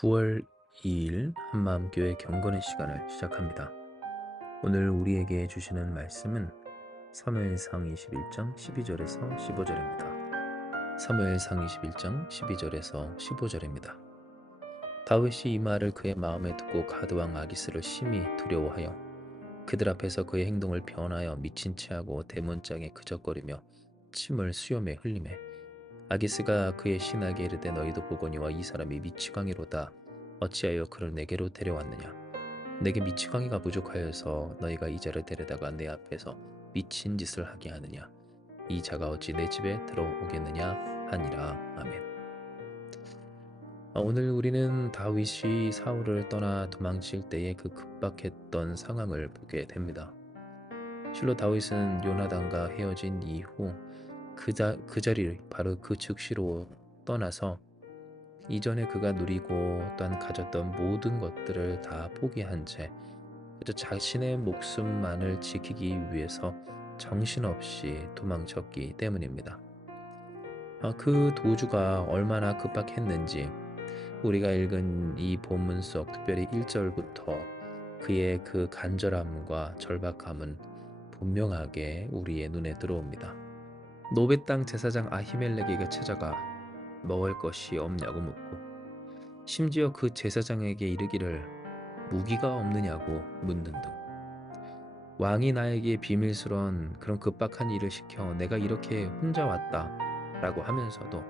9월 2일 한마음교회 경건의 시간을 시작합니다. 오늘 우리에게 주시는 말씀은 사무엘상 21장 12절에서 15절입니다. 사무엘상 21장 12절에서 15절입니다. 다윗이 이 말을 그의 마음에 듣고 가드왕 아기스를 심히 두려워하여 그들 앞에서 그의 행동을 변하여 미친 체하고 대문짝에 그적거리며 침을 수염에 흘리매 아기스가 그의 신하에게 이르되 너희도 보거니와 이 사람이 미치광이로다. 어찌하여 그를 내게로 데려왔느냐. 내게 미치광이가 부족하여서 너희가 이 자를 데려다가 내 앞에서 미친 짓을 하게 하느냐. 이 자가 어찌 내 집에 들어오겠느냐 하니라. 아멘. 오늘 우리는 다윗이 사울을 떠나 도망칠 때의 그 급박했던 상황을 보게 됩니다. 실로 다윗은 요나단과 헤어진 이후 그 자리를 바로 그 즉시로 떠나서 이전에 그가 누리고 또한 가졌던 모든 것들을 다 포기한 채 그저 자신의 목숨만을 지키기 위해서 정신없이 도망쳤기 때문입니다. 그 도주가 얼마나 급박했는지 우리가 읽은 이 본문 속 특별히 1절부터 그의 그 간절함과 절박함은 분명하게 우리의 눈에 들어옵니다. 노베 땅 제사장 아히멜렉에게 찾아가 먹을 것이 없냐고 묻고 심지어 그 제사장에게 이르기를 무기가 없느냐고 묻는 등 왕이 나에게 비밀스러운 그런 급박한 일을 시켜 내가 이렇게 혼자 왔다 라고 하면서도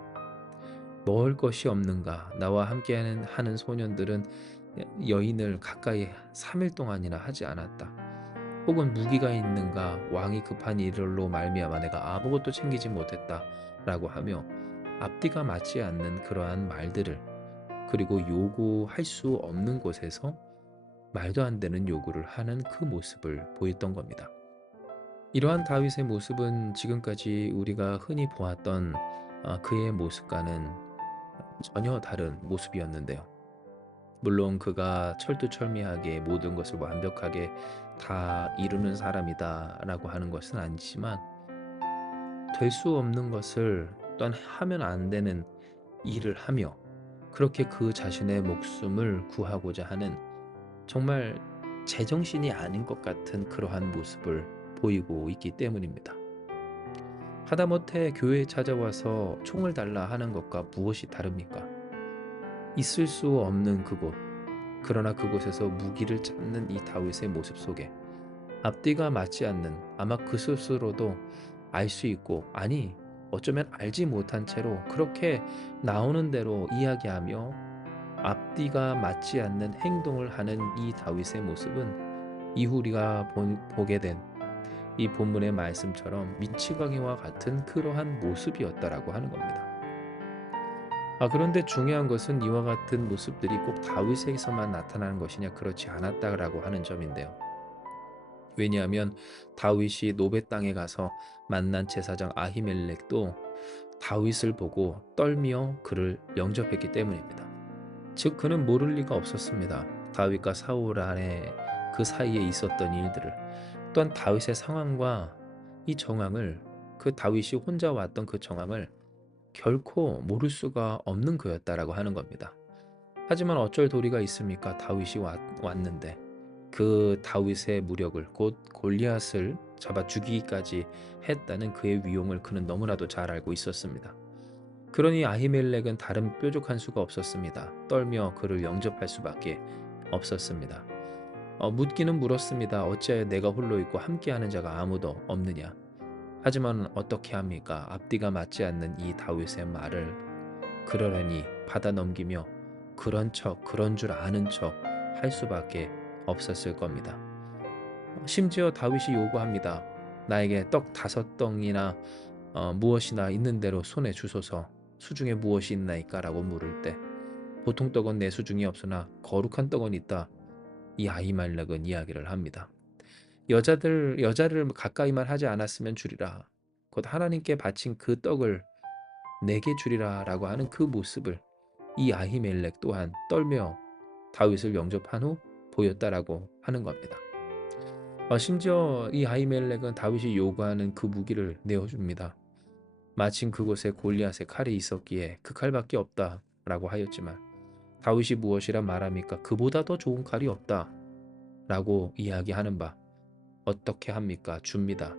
먹을 것이 없는가 나와 함께하는 소년들은 여인을 가까이 3일 동안이나 하지 않았다. 혹은 무기가 있는가 왕이 급한 일로 말미암아 내가 아무것도 챙기지 못했다 라고 하며 앞뒤가 맞지 않는 그러한 말들을 그리고 요구할 수 없는 곳에서 말도 안 되는 요구를 하는 그 모습을 보였던 겁니다. 이러한 다윗의 모습은 지금까지 우리가 흔히 보았던 그의 모습과는 전혀 다른 모습이었는데요. 물론 그가 철두철미하게 모든 것을 완벽하게 다 이루는 사람이다 라고 하는 것은 아니지만 될 수 없는 것을 또한 하면 안 되는 일을 하며 그렇게 그 자신의 목숨을 구하고자 하는 정말 제정신이 아닌 것 같은 그러한 모습을 보이고 있기 때문입니다. 하다못해 교회에 찾아와서 총을 달라 하는 것과 무엇이 다릅니까? 있을 수 없는 그곳, 그러나 그곳에서 무기를 잡는 이 다윗의 모습 속에 앞뒤가 맞지 않는 아마 그 스스로도 알 수 있고 아니 어쩌면 알지 못한 채로 그렇게 나오는 대로 이야기하며 앞뒤가 맞지 않는 행동을 하는 이 다윗의 모습은 이후 우리가 보게 된 이 본문의 말씀처럼 미치광이와 같은 그러한 모습이었다라고 하는 겁니다. 그런데 중요한 것은 이와 같은 모습들이 꼭 다윗에게서만 나타나는 것이냐 그렇지 않았다라고 하는 점인데요. 왜냐하면 다윗이 노베 땅에 가서 만난 제사장 아히멜렉도 다윗을 보고 떨며 그를 영접했기 때문입니다. 즉 그는 모를 리가 없었습니다. 다윗과 사울 안에 그 사이에 있었던 일들을 또한 다윗의 상황과 이 정황을 그 다윗이 혼자 왔던 그 정황을 결코 모를 수가 없는 그였다라고 하는 겁니다. 하지만 어쩔 도리가 있습니까? 다윗이 왔는데 그 다윗의 무력을 곧 골리앗을 잡아 죽이기까지 했다는 그의 위용을 그는 너무나도 잘 알고 있었습니다. 그러니 아히멜렉은 다른 뾰족한 수가 없었습니다. 떨며 그를 영접할 수밖에 없었습니다. 묻기는 물었습니다. 어찌하여 내가 홀로 있고 함께하는 자가 아무도 없느냐. 하지만 어떻게 합니까? 앞뒤가 맞지 않는 이 다윗의 말을 그러려니 받아 넘기며 그런 척 그런 줄 아는 척 할 수밖에 없었을 겁니다. 심지어 다윗이 요구합니다. 나에게 떡 5덩이나 무엇이나 있는 대로 손에 주소서. 수중에 무엇이 있나이까? 라고 물을 때 보통 떡은 내 수중에 없으나 거룩한 떡은 있다. 이 아히말렉은 이야기를 합니다. 여자를 가까이만 하지 않았으면 주리라. 곧 하나님께 바친 그 떡을 내게 주리라 라고 하는 그 모습을 이 아히멜렉 또한 떨며 다윗을 영접한 후 보였다라고 하는 겁니다. 심지어 이 아히멜렉은 다윗이 요구하는 그 무기를 내어줍니다. 마침 그곳에 골리앗의 칼이 있었기에 그 칼밖에 없다라고 하였지만 다윗이 무엇이라 말합니까? 그보다 더 좋은 칼이 없다 라고 이야기하는 바 어떻게 합니까? 줍니다.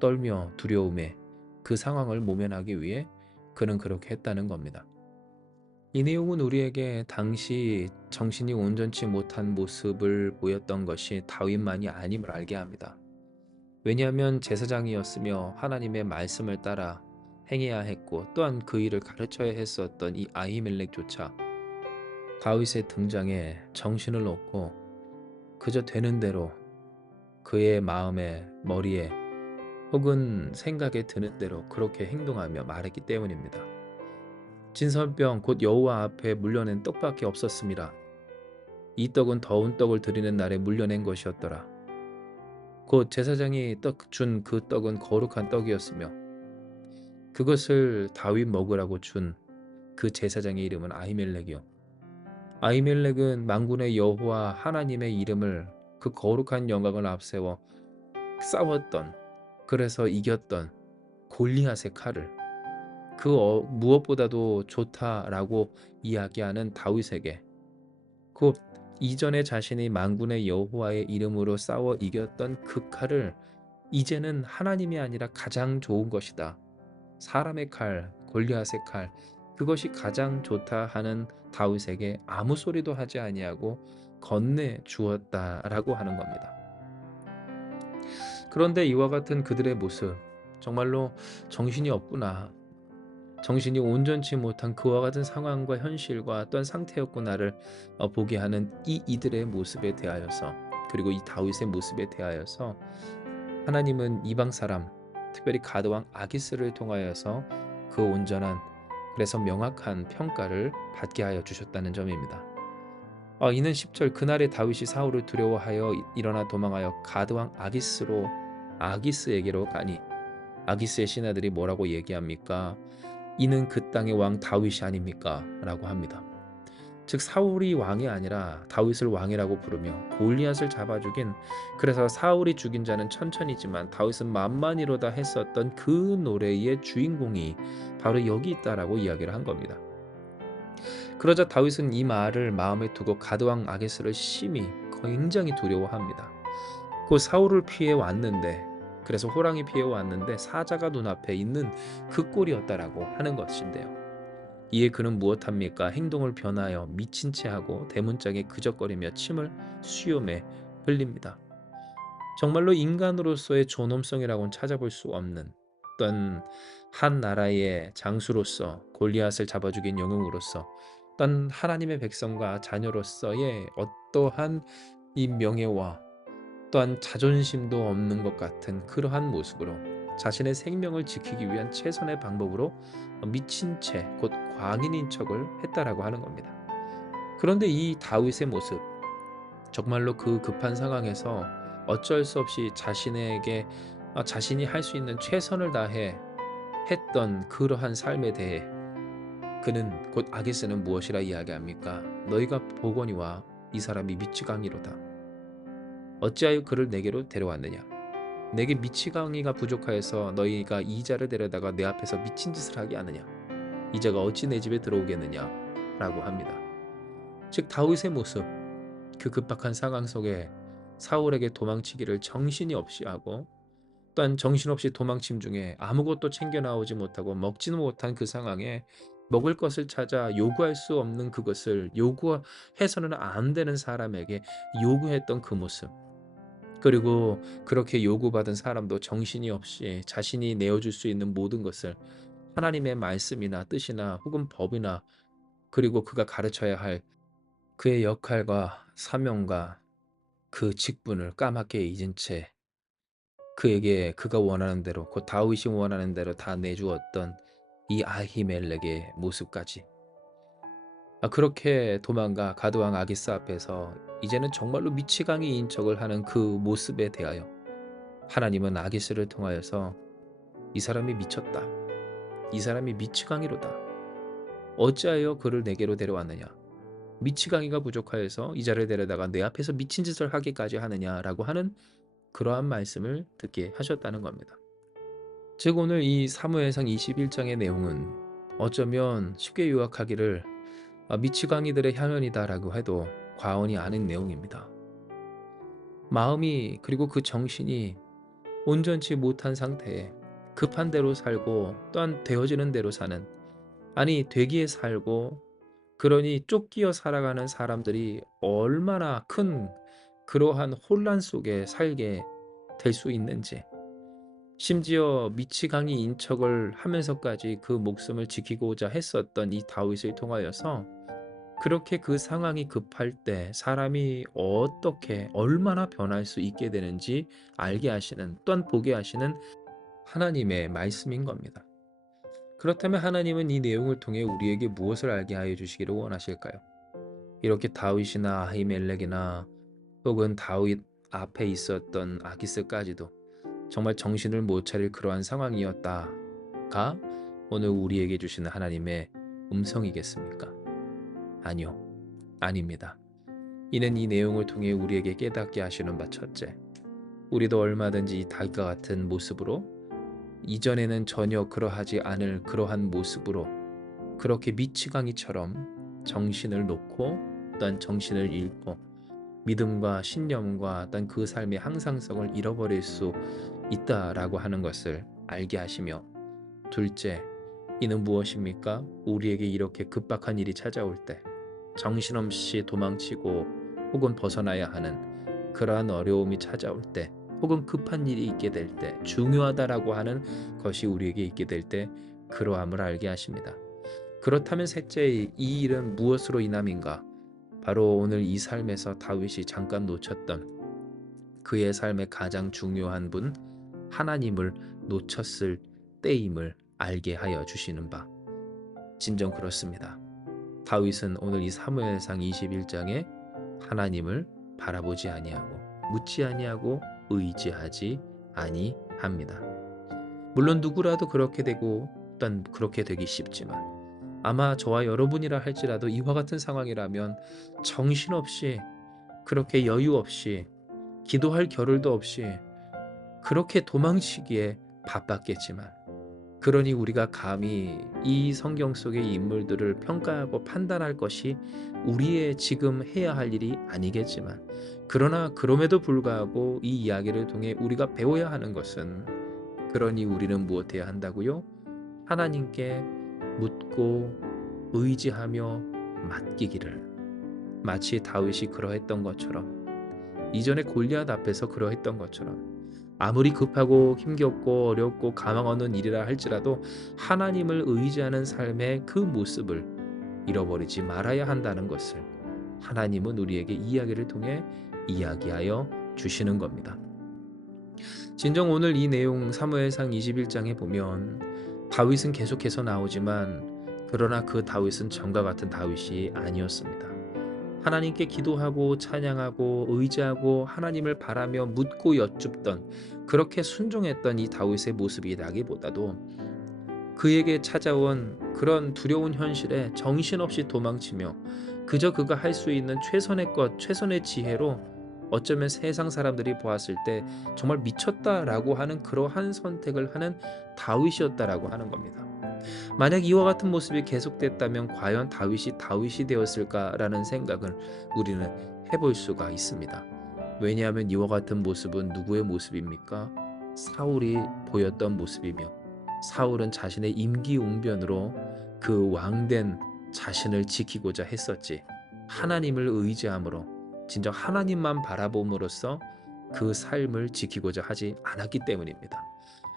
떨며 두려움에 그 상황을 모면하기 위해 그는 그렇게 했다는 겁니다. 이 내용은 우리에게 당시 정신이 온전치 못한 모습을 보였던 것이 다윗만이 아님을 알게 합니다. 왜냐하면 제사장이었으며 하나님의 말씀을 따라 행해야 했고 또한 그 일을 가르쳐야 했었던 이 아히멜렉조차 다윗의 등장에 정신을 놓고 그저 되는 대로 그의 마음에 머리에 혹은 생각에 드는 대로 그렇게 행동하며 말했기 때문입니다. 진설병 곧 여호와 앞에 물려낸 떡밖에 없었습니다. 이 떡은 더운 떡을 드리는 날에 물려낸 것이었더라. 곧 제사장이 준 그 떡은 거룩한 떡이었으며 그것을 다윗 먹으라고 준 그 제사장의 이름은 아히멜렉이요. 아히멜렉은 만군의 여호와 하나님의 이름을 그 거룩한 영광을 앞세워 싸웠던, 그래서 이겼던 골리앗의 칼을 무엇보다도 좋다라고 이야기하는 다윗에게 곧 이전에 자신이 만군의 여호와의 이름으로 싸워 이겼던 그 칼을 이제는 하나님이 아니라 가장 좋은 것이다. 사람의 칼, 골리앗의 칼, 그것이 가장 좋다 하는 다윗에게 아무 소리도 하지 아니하고 건네 주었다라고 하는 겁니다. 그런데 이와 같은 그들의 모습, 정말로 정신이 없구나. 정신이 온전치 못한 그와 같은 상황과 현실과 또한 상태였구나를 보게 하는 이들의 모습에 대하여서, 그리고 이 다윗의 모습에 대하여서 하나님은 이방 사람, 특별히 가드왕 아기스를 통하여서 그 온전한, 그래서 명확한 평가를 받게 하여 주셨다는 점입니다. 이는 10절 그날에 다윗이 사울을 두려워하여 일어나 도망하여 가드왕 아기스에게로 가니, 아기스의 신하들이 뭐라고 얘기합니까? 이는 그 땅의 왕 다윗이 아닙니까? 라고 합니다. 즉 사울이 왕이 아니라 다윗을 왕이라고 부르며 골리앗을 잡아 죽인, 그래서 사울이 죽인 자는 천천히지만 다윗은 만만이로다 했었던 그 노래의 주인공이 바로 여기 있다라고 이야기를 한 겁니다. 그러자 다윗은 이 말을 마음에 두고 가드왕 아게스를 심히 굉장히 두려워합니다. 그 사울을 피해 왔는데, 그래서 호랑이 피해 왔는데 사자가 눈앞에 있는 그 꼴이었다라고 하는 것인데요. 이에 그는 무엇합니까? 행동을 변하여 미친 채 하고 대문짝에 그적거리며 침을 수염에 흘립니다. 정말로 인간으로서의 존엄성이라고는 찾아볼 수 없는, 어떤 한 나라의 장수로서 골리앗을 잡아 죽인 영웅으로서, 어떤 하나님의 백성과 자녀로서의 어떠한 이 명예와 또한 자존심도 없는 것 같은 그러한 모습으로 자신의 생명을 지키기 위한 최선의 방법으로 미친 채 곧 광인인 척을 했다라고 하는 겁니다. 그런데 이 다윗의 모습, 정말로 그 급한 상황에서 어쩔 수 없이 자신이 할 수 있는 최선을 다해 했던 그러한 삶에 대해 그는 곧 아기스는 무엇이라 이야기합니까? 너희가 보거니와 이 사람이 미치광이로다. 어찌하여 그를 내게로 데려왔느냐? 내게 미치광이가 부족하여서 너희가 이자를 데려다가 내 앞에서 미친 짓을 하게 하느냐? 이자가 어찌 내 집에 들어오겠느냐? 라고 합니다. 즉 다윗의 모습, 그 급박한 상황 속에 사울에게 도망치기를 정신이 없이 하고 또한 정신없이 도망침 중에 아무것도 챙겨 나오지 못하고 먹지는 못한 그 상황에 먹을 것을 찾아 요구할 수 없는 그것을 요구해서는 안 되는 사람에게 요구했던 그 모습, 그리고 그렇게 요구받은 사람도 정신이 없이 자신이 내어줄 수 있는 모든 것을 하나님의 말씀이나 뜻이나 혹은 법이나 그리고 그가 가르쳐야 할 그의 역할과 사명과 그 직분을 까맣게 잊은 채 그에게 그가 원하는 대로, 곧 다윗이 원하는 대로 다 내주었던 이 아히멜렉의 모습까지, 그렇게 도망가 가드왕 아기스 앞에서 이제는 정말로 미치광이인 척을 하는 그 모습에 대하여 하나님은 아기스를 통하여서 이 사람이 미쳤다, 이 사람이 미치광이로다, 어찌하여 그를 내게로 데려왔느냐, 미치광이가 부족하여서 이자를 데려다가 내 앞에서 미친 짓을 하기까지 하느냐라고 하는 그러한 말씀을 듣게 하셨다는 겁니다. 즉 오늘 이 사무엘상 21장의 내용은 어쩌면 쉽게 요약하기를 미치광이들의 향연이다라고 해도 과언이 아닌 내용입니다. 마음이 그리고 그 정신이 온전치 못한 상태에 급한 대로 살고 또한 되어지는 대로 사는, 아니 되기에 살고 그러니 쫓기어 살아가는 사람들이 얼마나 큰 그러한 혼란 속에 살게 될 수 있는지, 심지어 미치광이 인척을 하면서까지 그 목숨을 지키고자 했었던 이 다윗을 통하여서 그렇게 그 상황이 급할 때 사람이 어떻게 얼마나 변할 수 있게 되는지 알게 하시는, 또한 보게 하시는 하나님의 말씀인 겁니다. 그렇다면 하나님은 이 내용을 통해 우리에게 무엇을 알게 하여 주시기를 원하실까요? 이렇게 다윗이나 아히멜렉이나 혹은 다윗 앞에 있었던 아기스까지도 정말 정신을 못 차릴 그러한 상황이었다가 오늘 우리에게 주시는 하나님의 음성이겠습니까? 아니요, 아닙니다. 이는 이 내용을 통해 우리에게 깨닫게 하시는 바 첫째, 우리도 얼마든지 이 다윗과 같은 모습으로, 이전에는 전혀 그러하지 않을 그러한 모습으로 그렇게 미치광이처럼 정신을 놓고 또한 정신을 잃고 믿음과 신념과 또한 그 삶의 항상성을 잃어버릴 수 있다라고 하는 것을 알게 하시며, 둘째, 이는 무엇입니까? 우리에게 이렇게 급박한 일이 찾아올 때 정신없이 도망치고 혹은 벗어나야 하는 그러한 어려움이 찾아올 때, 혹은 급한 일이 있게 될 때, 중요하다라고 하는 것이 우리에게 있게 될 때 그러함을 알게 하십니다. 그렇다면 셋째, 이 일은 무엇으로 인함인가? 바로 오늘 이 삶에서 다윗이 잠깐 놓쳤던 그의 삶의 가장 중요한 분 하나님을 놓쳤을 때임을 알게 하여 주시는 바, 진정 그렇습니다. 다윗은 오늘 이 사무엘상 21장에 하나님을 바라보지 아니하고 묻지 아니하고 의지하지 아니합니다. 물론 누구라도 그렇게 되고 또한 그렇게 되기 쉽지만, 아마 저와 여러분이라 할지라도 이와 같은 상황이라면 정신없이, 그렇게 여유 없이, 기도할 겨를도 없이 그렇게 도망치기에 바빴겠지만, 그러니 우리가 감히 이 성경 속의 인물들을 평가하고 판단할 것이 우리의 지금 해야 할 일이 아니겠지만, 그러나 그럼에도 불구하고 이 이야기를 통해 우리가 배워야 하는 것은, 그러니 우리는 무엇해야 한다고요? 하나님께 묻고 의지하며 맡기기를, 마치 다윗이 그러했던 것처럼, 이전에 골리앗 앞에서 그러했던 것처럼, 아무리 급하고 힘겹고 어렵고 가망 없는 일이라 할지라도 하나님을 의지하는 삶의 그 모습을 잃어버리지 말아야 한다는 것을 하나님은 우리에게 이야기를 통해 이야기하여 주시는 겁니다. 진정 오늘 이 내용 사무엘상 21장에 보면 다윗은 계속해서 나오지만, 그러나 그 다윗은 전과 같은 다윗이 아니었습니다. 하나님께 기도하고 찬양하고 의지하고 하나님을 바라며 묻고 여쭙던, 그렇게 순종했던 이 다윗의 모습이라기보다도 그에게 찾아온 그런 두려운 현실에 정신없이 도망치며 그저 그가 할 수 있는 최선의 것, 최선의 지혜로 어쩌면 세상 사람들이 보았을 때 정말 미쳤다라고 하는 그러한 선택을 하는 다윗이었다라고 하는 겁니다. 만약 이와 같은 모습이 계속됐다면 과연 다윗이 되었을까라는 생각을 우리는 해볼 수가 있습니다. 왜냐하면 이와 같은 모습은 누구의 모습입니까? 사울이 보였던 모습이며, 사울은 자신의 임기응변으로 그 왕된 자신을 지키고자 했었지, 하나님을 의지함으로 진정 하나님만 바라봄으로써 그 삶을 지키고자 하지 않았기 때문입니다.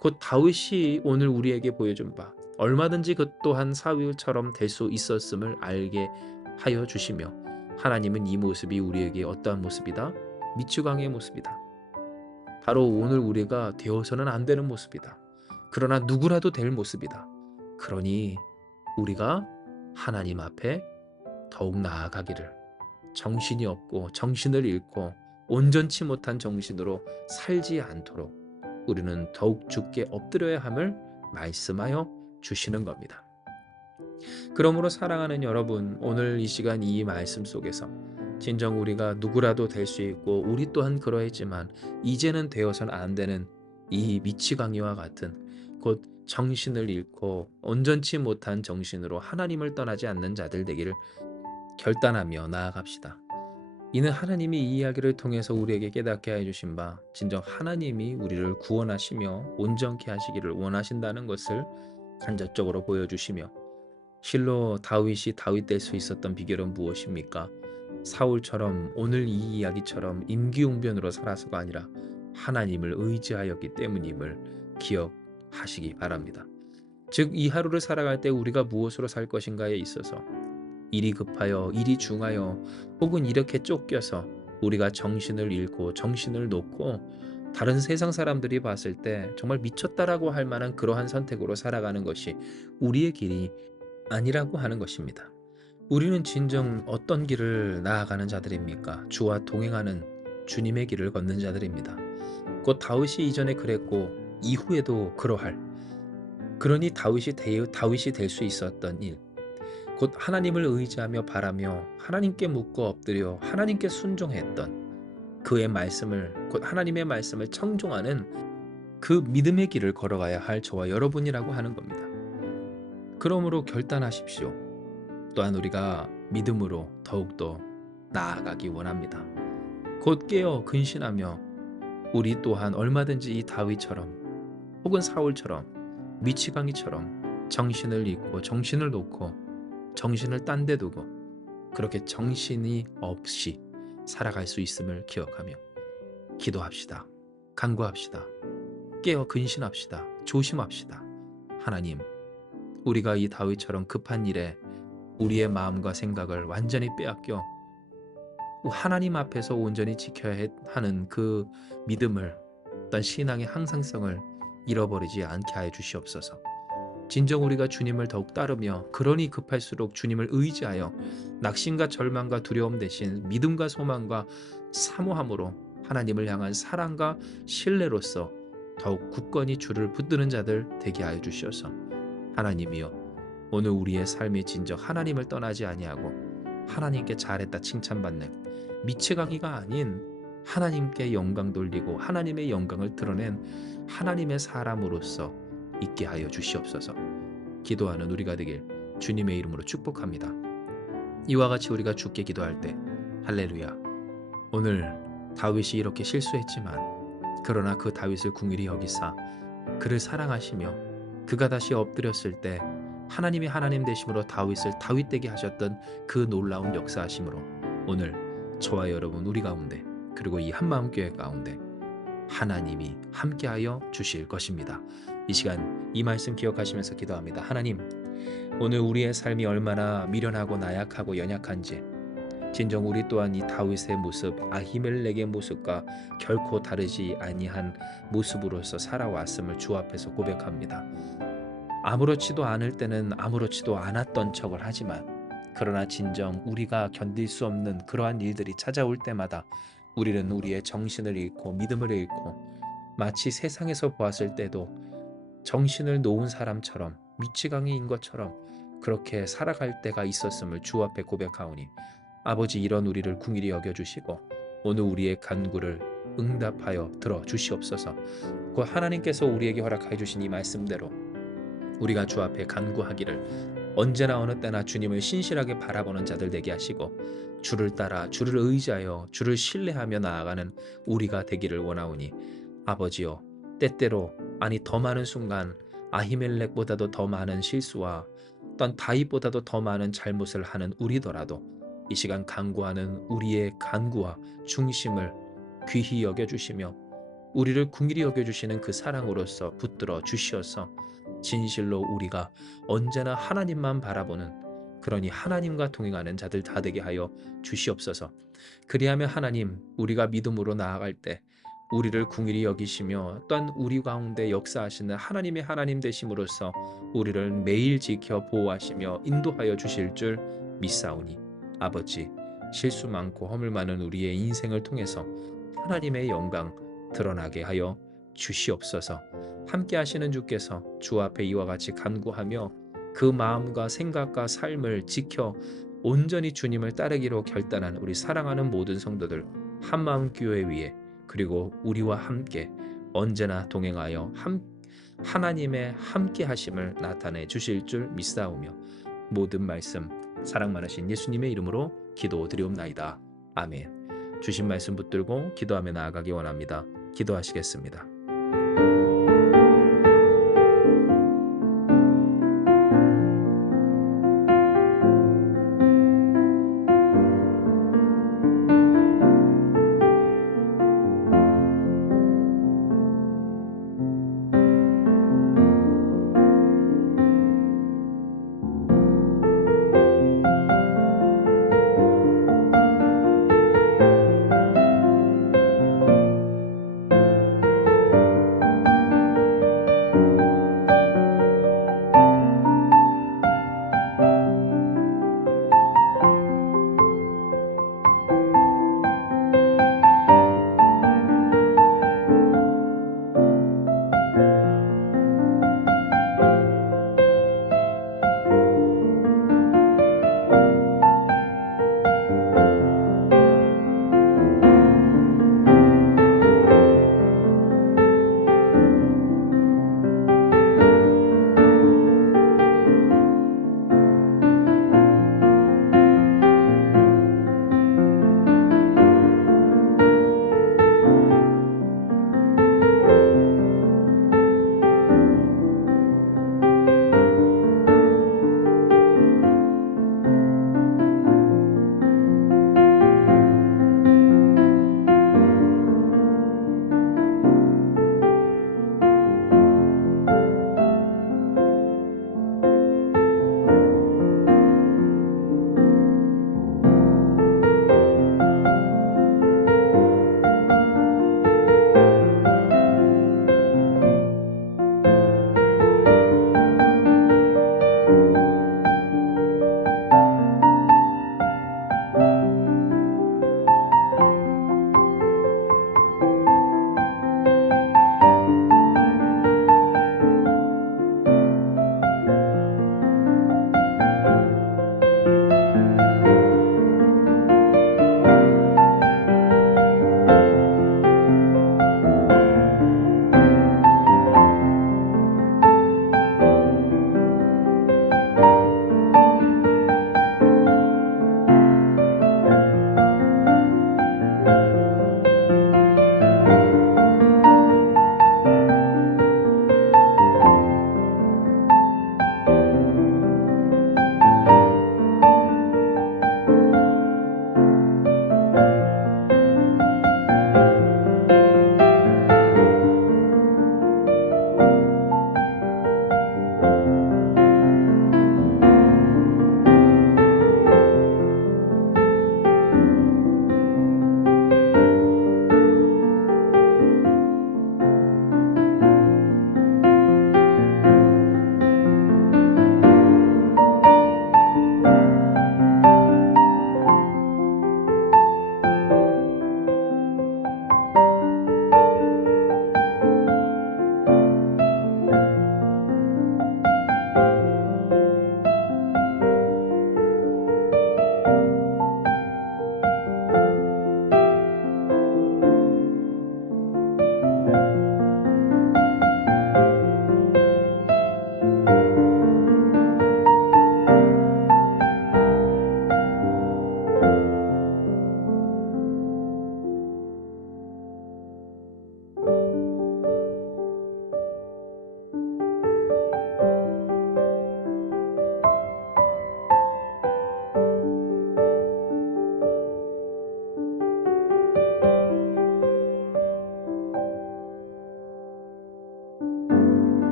곧 다윗이 오늘 우리에게 보여준 바, 얼마든지 그 또한 사울처럼 될 수 있었음을 알게 하여 주시며, 하나님은 이 모습이 우리에게 어떠한 모습이다? 미추광의 모습이다. 바로 오늘 우리가 되어서는 안 되는 모습이다. 그러나 누구라도 될 모습이다. 그러니 우리가 하나님 앞에 더욱 나아가기를, 정신이 없고 정신을 잃고 온전치 못한 정신으로 살지 않도록 우리는 더욱 주께 엎드려야 함을 말씀하여 주시는 겁니다. 그러므로 사랑하는 여러분, 오늘 이 시간 이 말씀 속에서 진정 우리가 누구라도 될 수 있고 우리 또한 그러했지만 이제는 되어서는 안 되는 이 미치광이와 같은, 곧 정신을 잃고 온전치 못한 정신으로 하나님을 떠나지 않는 자들 되기를 결단하며 나아갑시다. 이는 하나님이 이 이야기를 통해서 우리에게 깨닫게 해 주신 바 진정 하나님이 우리를 구원하시며 온전케 하시기를 원하신다는 것을 간접적으로 보여주시며, 실로 다윗이 다윗 될 수 있었던 비결은 무엇입니까? 사울처럼 오늘 이 이야기처럼 임기응변으로 살아서가 아니라 하나님을 의지하였기 때문임을 기억하시기 바랍니다. 즉, 이 하루를 살아갈 때 우리가 무엇으로 살 것인가에 있어서 일이 급하여, 일이 중하여, 혹은 이렇게 쫓겨서 우리가 정신을 잃고 정신을 놓고 다른 세상 사람들이 봤을 때 정말 미쳤다라고 할 만한 그러한 선택으로 살아가는 것이 우리의 길이 아니라고 하는 것입니다. 우리는 진정 어떤 길을 나아가는 자들입니까? 주와 동행하는 주님의 길을 걷는 자들입니다. 곧 다윗이 이전에 그랬고 이후에도 그러할, 그러니 다윗이 될 수 있었던 일, 곧 하나님을 의지하며 바라며 하나님께 묻고 엎드려 하나님께 순종했던 그의 말씀을, 곧 하나님의 말씀을 청종하는 그 믿음의 길을 걸어가야 할 저와 여러분이라고 하는 겁니다. 그러므로 결단하십시오. 또한 우리가 믿음으로 더욱더 나아가기 원합니다. 곧 깨어 근신하며 우리 또한 얼마든지 이 다윗처럼 혹은 사울처럼 미치광이처럼 정신을 잃고 정신을 놓고 정신을 딴 데 두고 그렇게 정신이 없이 살아갈 수 있음을 기억하며 기도합시다. 간구합시다. 깨어 근신합시다. 조심합시다. 하나님, 우리가 이 다윗처럼 급한 일에 우리의 마음과 생각을 완전히 빼앗겨 하나님 앞에서 온전히 지켜야 하는 그 믿음을, 어떤 신앙의 항상성을 잃어버리지 않게 하여 주시옵소서. 진정 우리가 주님을 더욱 따르며, 그러니 급할수록 주님을 의지하여 낙심과 절망과 두려움 대신 믿음과 소망과 사모함으로 하나님을 향한 사랑과 신뢰로서 더욱 굳건히 주를 붙드는 자들 되게 하여 주시옵소서. 하나님이여, 오늘 우리의 삶이 진정 하나님을 떠나지 아니하고 하나님께 잘했다 칭찬받는 미치광이가 아닌 하나님께 영광 돌리고 하나님의 영광을 드러낸 하나님의 사람으로서 있게 하여 주시옵소서. 기도하는 우리가 되길 주님의 이름으로 축복합니다. 이와 같이 우리가 주께 기도할 때 할렐루야, 오늘 다윗이 이렇게 실수했지만 그러나 그 다윗을 긍휼히 여기사 그를 사랑하시며 그가 다시 엎드렸을 때 하나님이 하나님 되심으로 다윗을 다윗 되게 하셨던 그 놀라운 역사하심으로 오늘 저와 여러분 우리 가운데, 그리고 이 한마음교회 가운데 하나님이 함께하여 주실 것입니다. 이 시간 이 말씀 기억하시면서 기도합니다. 하나님, 오늘 우리의 삶이 얼마나 미련하고 나약하고 연약한지 진정 우리 또한 이 다윗의 모습, 아히멜렉의 모습과 결코 다르지 아니한 모습으로서 살아왔음을 주 앞에서 고백합니다. 아무렇지도 않을 때는 아무렇지도 않았던 척을 하지만, 그러나 진정 우리가 견딜 수 없는 그러한 일들이 찾아올 때마다 우리는 우리의 정신을 잃고 믿음을 잃고 마치 세상에서 보았을 때도 정신을 놓은 사람처럼 미치광이인 것처럼 그렇게 살아갈 때가 있었음을 주 앞에 고백하오니, 아버지, 이런 우리를 긍휼히 여겨주시고 오늘 우리의 간구를 응답하여 들어주시옵소서. 그 하나님께서 우리에게 허락해 주신 이 말씀대로 우리가 주 앞에 간구하기를 언제나 어느 때나 주님을 신실하게 바라보는 자들 되게 하시고 주를 따라 주를 의지하여 주를 신뢰하며 나아가는 우리가 되기를 원하오니, 아버지여, 때때로, 아니 더 많은 순간 아히멜렉보다도 더 많은 실수와 또한 다윗보다도 더 많은 잘못을 하는 우리더라도 이 시간 간구하는 우리의 간구와 중심을 귀히 여겨주시며 우리를 긍휼히 여겨주시는 그 사랑으로서 붙들어 주시어서 진실로 우리가 언제나 하나님만 바라보는, 그러니 하나님과 동행하는 자들 다 되게 하여 주시옵소서. 그리하면 하나님, 우리가 믿음으로 나아갈 때 우리를 긍휼히 여기시며 또한 우리 가운데 역사하시는 하나님의 하나님 되심으로써 우리를 매일 지켜 보호하시며 인도하여 주실 줄 믿사오니, 아버지, 실수 많고 허물 많은 우리의 인생을 통해서 하나님의 영광 드러나게 하여 주시옵소서. 함께 하시는 주께서 주 앞에 이와 같이 간구하며 그 마음과 생각과 삶을 지켜 온전히 주님을 따르기로 결단한 우리 사랑하는 모든 성도들 한마음교회 위에, 그리고 우리와 함께 언제나 동행하여 하나님의 함께 하심을 나타내 주실 줄 믿사오며 모든 말씀 사랑 많으신 예수님의 이름으로 기도드리옵나이다. 아멘. 주신 말씀 붙들고 기도하며 나아가기 원합니다. 기도하시겠습니다.